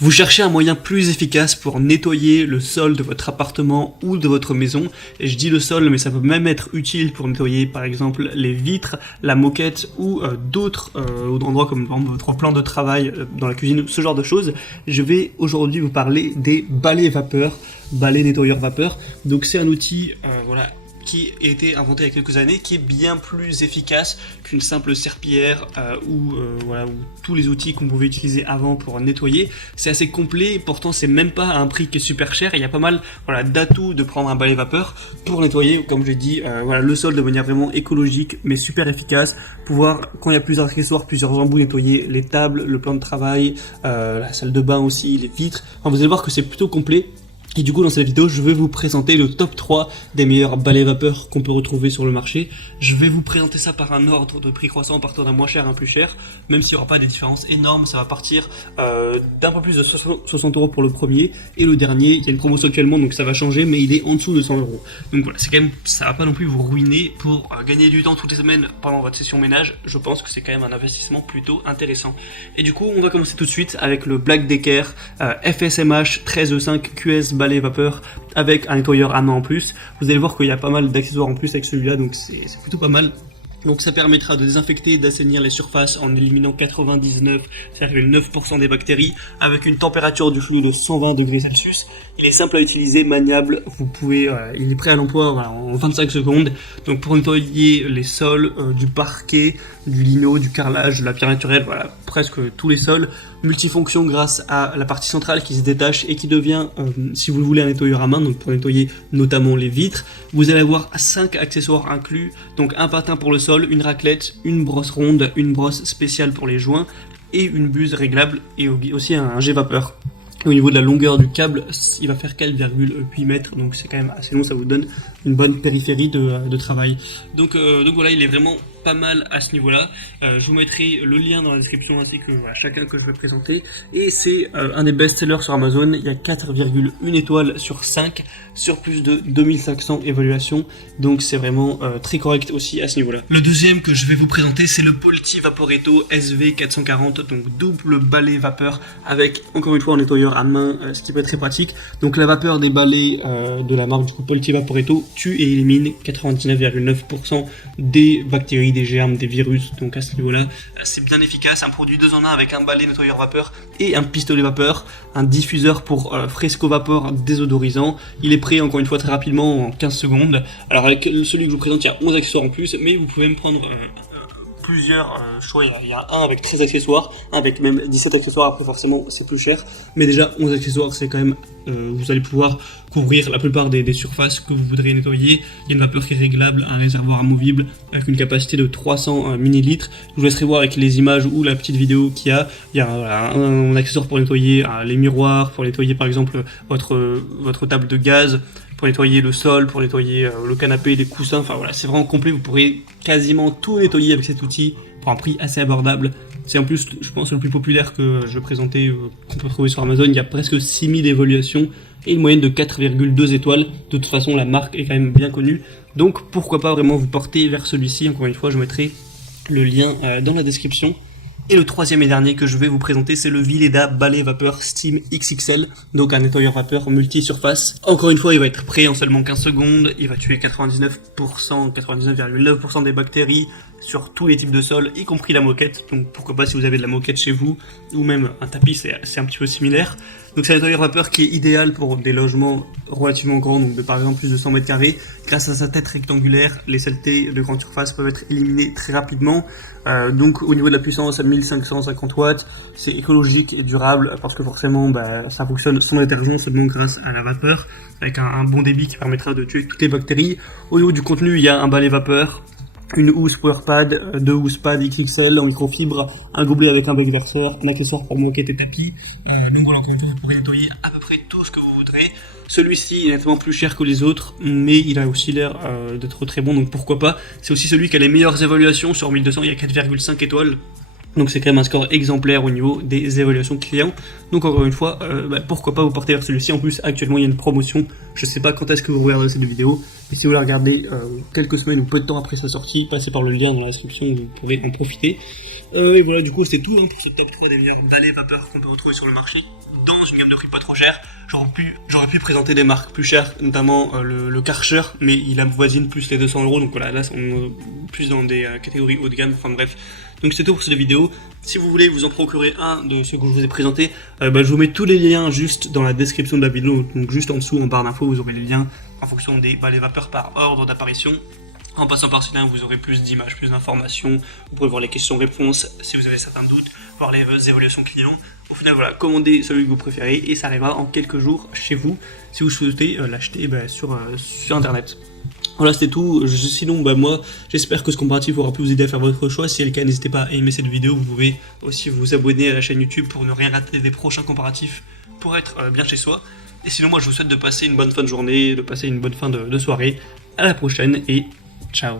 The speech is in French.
Vous cherchez un moyen plus efficace pour nettoyer le sol de votre appartement ou de votre maison, et je dis le sol mais ça peut même être utile pour nettoyer par exemple les vitres, la moquette ou d'autres endroits comme par exemple votre plan de travail dans la cuisine, ce genre de choses. Je vais aujourd'hui vous parler des balais vapeur, balais nettoyeurs vapeur. Donc c'est un outil qui a été inventé il y a quelques années, qui est bien plus efficace qu'une simple serpillière ou tous les outils qu'on pouvait utiliser avant pour nettoyer. C'est assez complet, et pourtant c'est même pas à un prix qui est super cher. Il y a pas mal d'atouts de prendre un balai vapeur pour nettoyer, comme j'ai dit, le sol de manière vraiment écologique, mais super efficace. Pouvoir, quand il y a plusieurs accessoires, plusieurs embouts, nettoyer les tables, le plan de travail, la salle de bain aussi, les vitres. Enfin, vous allez voir que c'est plutôt complet. Et du coup, dans cette vidéo, je vais vous présenter le top 3 des meilleurs balais vapeur qu'on peut retrouver sur le marché. Je vais vous présenter ça par un ordre de prix croissant, partant d'un moins cher à un plus cher, même s'il n'y aura pas des différences énormes. Ça va partir d'un peu plus de 60 € pour le premier, et le dernier, il y a une promotion actuellement, donc ça va changer, mais il est en dessous de 100 €. Donc voilà, c'est quand même, ça va pas non plus vous ruiner pour gagner du temps toutes les semaines pendant votre session ménage. Je pense que c'est quand même un investissement plutôt intéressant. Et du coup, on va commencer tout de suite avec le Black Decker FSMH 13E5 QS balai vapeur avec un nettoyeur à main en plus. Vous allez voir qu'il y a pas mal d'accessoires en plus avec celui-là, donc c'est plutôt pas mal. Donc ça permettra de désinfecter et d'assainir les surfaces en éliminant 99,9% des bactéries avec une température du flux de 120 degrés Celsius. Il est simple à utiliser, maniable, vous pouvez, il est prêt à l'emploi en 25 secondes. Donc pour nettoyer les sols, du parquet, du lino, du carrelage, de la pierre naturelle, presque tous les sols. Multifonction grâce à la partie centrale qui se détache et qui devient, si vous le voulez, un nettoyeur à main, donc pour nettoyer notamment les vitres. Vous allez avoir 5 accessoires inclus, donc un patin pour le sol, une raclette, une brosse ronde, une brosse spéciale pour les joints et une buse réglable et aussi un jet vapeur. Au niveau de la longueur du câble, il va faire 4,8 mètres, donc c'est quand même assez long, ça vous donne une bonne périphérie de travail. Donc voilà, il est vraiment pas mal à ce niveau-là. Je vous mettrai le lien dans la description ainsi que chacun que je vais présenter. Et c'est un des best-sellers sur Amazon. Il y a 4,1 étoiles sur 5 sur plus de 2500 évaluations. Donc c'est vraiment très correct aussi à ce niveau-là. Le deuxième que je vais vous présenter, c'est le Polti Vaporetto SV440, donc double balai vapeur avec encore une fois un nettoyeur à main, ce qui peut être très pratique. Donc la vapeur des balais de la marque du coup Polti Vaporetto tue et élimine 99,9% des bactéries, des germes, des virus. Donc à ce niveau-là, c'est bien efficace. Un produit 2 en 1 avec un balai nettoyeur vapeur et un pistolet vapeur, un diffuseur pour Fresco Vapor désodorisant. Il est prêt encore une fois très rapidement en 15 secondes. Alors avec celui que je vous présente, il y a 11 accessoires en plus, mais vous pouvez me prendre plusieurs choix. Il y a un avec 13 accessoires, un avec même 17 accessoires. Après forcément c'est plus cher, mais déjà 11 accessoires, c'est quand même vous allez pouvoir couvrir la plupart des surfaces que vous voudriez nettoyer. Il y a une vapeur qui est réglable, un réservoir amovible avec une capacité de 300 ml. Je vous laisserai voir avec les images ou la petite vidéo qu'il y a. Il y a un accessoire pour nettoyer les miroirs, pour nettoyer par exemple votre table de gaz, pour nettoyer le sol, pour nettoyer le canapé, les coussins. Enfin voilà, c'est vraiment complet. Vous pourrez quasiment tout nettoyer avec cet outil pour un prix assez abordable. C'est en plus, je pense, le plus populaire que je vais présenter, qu'on peut trouver sur Amazon. Il y a presque 6000 évaluations et une moyenne de 4,2 étoiles. De toute façon, la marque est quand même bien connue. Donc pourquoi pas vraiment vous porter vers celui-ci. Encore une fois, je mettrai le lien dans la description. Et le troisième et dernier que je vais vous présenter, c'est le Vileda balai vapeur Steam XXL, donc un nettoyeur vapeur multi-surface. Encore une fois, il va être prêt en seulement 15 secondes, il va tuer 99,9% des bactéries sur tous les types de sols, y compris la moquette. Donc pourquoi pas si vous avez de la moquette chez vous, ou même un tapis, c'est un petit peu similaire. Donc c'est un nettoyeur vapeur qui est idéal pour des logements relativement grands, donc de par exemple plus de 100 m². Grâce à sa tête rectangulaire, les saletés de grande surface peuvent être éliminées très rapidement. Donc au niveau de la puissance à 1550 watts, c'est écologique et durable parce que forcément ça fonctionne sans détergent, seulement grâce à la vapeur, avec un bon débit qui permettra de tuer toutes les bactéries. Au niveau du contenu, il y a un balai vapeur, une housse PowerPad, 2 housses pad XXL en microfibre, un gobelet avec un bec verseur, un accessoire pour moquette et tapis. Donc voilà, encore une fois, vous pourrez nettoyer à peu près tout ce que vous voudrez. Celui-ci est nettement plus cher que les autres, mais il a aussi l'air d'être très bon, donc pourquoi pas. C'est aussi celui qui a les meilleures évaluations, sur 1200 il y a 4,5 étoiles. Donc c'est quand même un score exemplaire au niveau des évaluations clients. Donc encore une fois, pourquoi pas vous porter vers celui-ci. En plus actuellement il y a une promotion, je sais pas quand est-ce que vous regardez cette vidéo, mais si vous la regardez quelques semaines ou peu de temps après sa sortie, passez par le lien dans la description, vous pourrez en profiter. Et voilà, du coup c'était tout pour ce top 3 des meilleurs balais vapeur qu'on peut retrouver sur le marché dans une gamme de prix pas trop chère. J'aurais pu présenter des marques plus chères, notamment le Karcher, mais il avoisine plus les 200 €, donc voilà, là on est plus dans des catégories haut de gamme, enfin bref. Donc c'est tout pour cette vidéo. Si vous voulez vous en procurer un de ceux que je vous ai présenté, je vous mets tous les liens juste dans la description de la vidéo, donc juste en dessous en barre d'infos vous aurez les liens en fonction des balais vapeur par ordre d'apparition. En passant par ce lien, vous aurez plus d'images, plus d'informations, vous pouvez voir les questions-réponses si vous avez certains doutes, voir les évaluations clients. Au final, voilà, commandez celui que vous préférez et ça arrivera en quelques jours chez vous si vous souhaitez l'acheter sur internet. Voilà, c'était tout. Sinon, moi, j'espère que ce comparatif aura pu vous aider à faire votre choix. Si c'est le cas, n'hésitez pas à aimer cette vidéo. Vous pouvez aussi vous abonner à la chaîne YouTube pour ne rien rater des prochains comparatifs pour être bien chez soi. Et sinon, moi, je vous souhaite de passer une bonne fin de journée, de passer une bonne fin de soirée. À la prochaine et ciao.